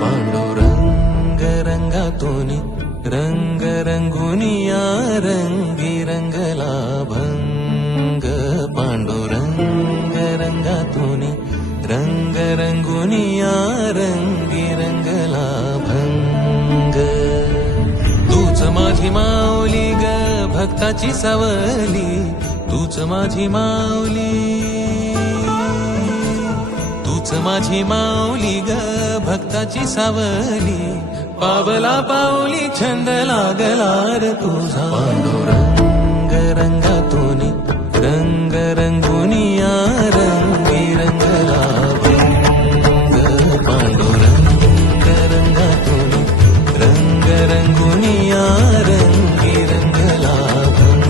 पांडुरंग रंगातून रंग रंगुनिया रंगी रंगला भंग. पांडुरंग रंगातून रंग रंगुनिया रंगी रंगला भंग. तूच माझी माऊली ग भक्ताची सावली, तूच माझी माऊली, तूच माझी माऊली ग भक्ताची सावली. पावला पाऊली छंद लागला रे तुझा. पांडुरंग रंगातून रंग रंगुनिया रंगी रंगला भंग. पांडुरंग रंगातून रंग रंगुनिया रंगी रंगला भंग.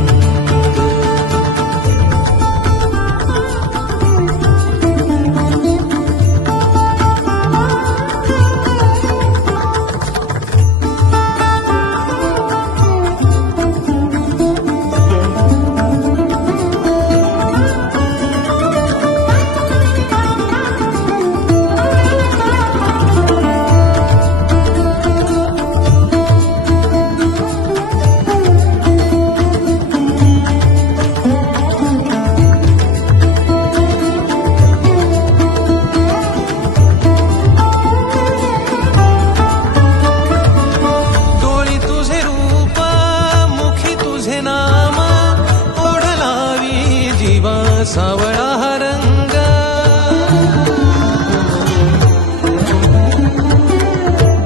सावळा हा रंग,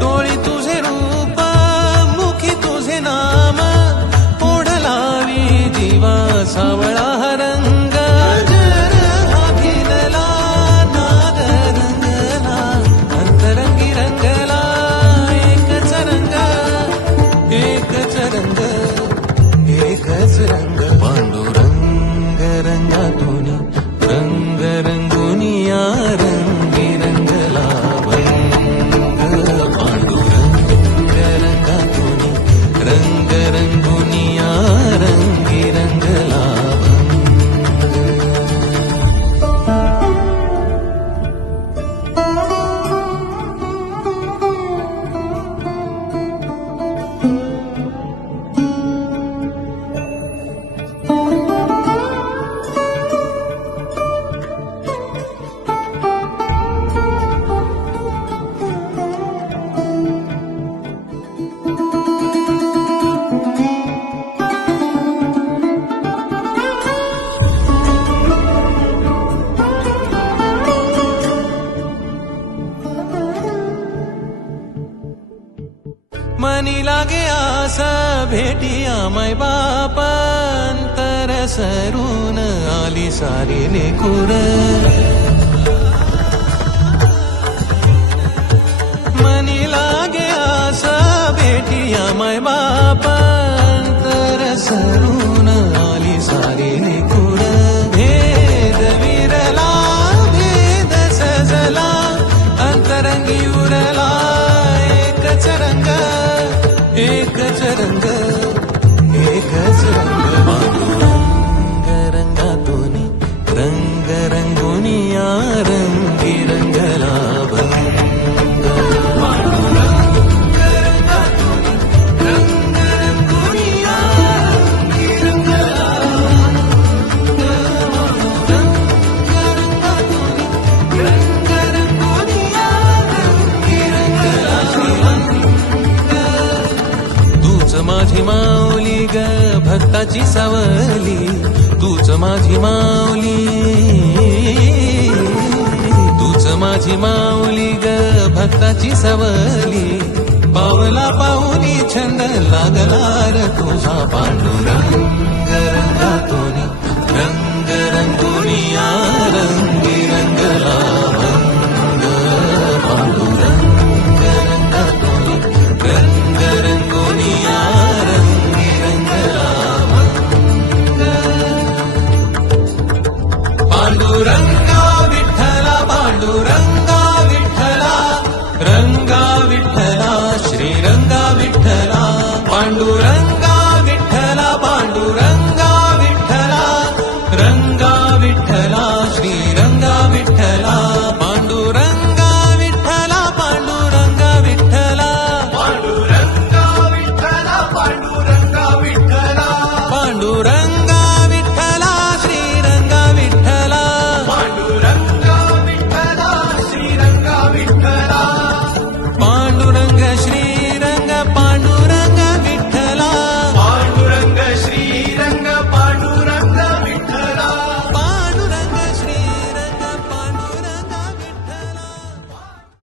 डोळी तुझे रूप मुखी तुझे नाम, ओढ लावी जीवा सावळा हा रंग. अभिनला नाद रंगला अंतरंगी रंगला, एकच रंग एकच रंग एकच रंग. पांडुरंग रंगातून रंग रंगुनिया रंगी रंगला भंग. पांडुरंग रंगातून रंग रंगुनिया रंगी रंगला मनी लागे आस भेटिया मै बाप, अंतर सरून आली सारी लेकुर. मनी लागे आस भेटिया मै बाप, अंतर सरून आली सारी लेकुर. भेद विरला भेद सजला अंतरंगी उरला, एकच रंग एकच रंग एकच रंग. पांडुरंग रंगातून रंग रंगुनिया रंगी रंगला भंग. पांडुरंग रंगातून रंग रंगुनिया रंगी रंगला भंग. रंग रंगातून रंग रंगुनिया रंगी रंगला भंग. तूच माझी माऊली ग भक्ताची सावली, तूच माझी माऊली, तूच माझी माऊली ग भक्ताची सावली. पावला पाहुनी छंद लागला रे तुझा. पांडुरंग रंगातून रंग रंगुनिया रंगी रंगला भंग. पांडुरंग रंगातून रंग रंगुनिया रंगी रंगला भंग. पांडुरंगा विठ्ठला पांडुरंगा विठ्ठला, रंगा विठ्ठला श्रीरंगा विठ्ठला. पांडुरंगा विठ्ठला पांडुरंगा विठ्ठला, रंगा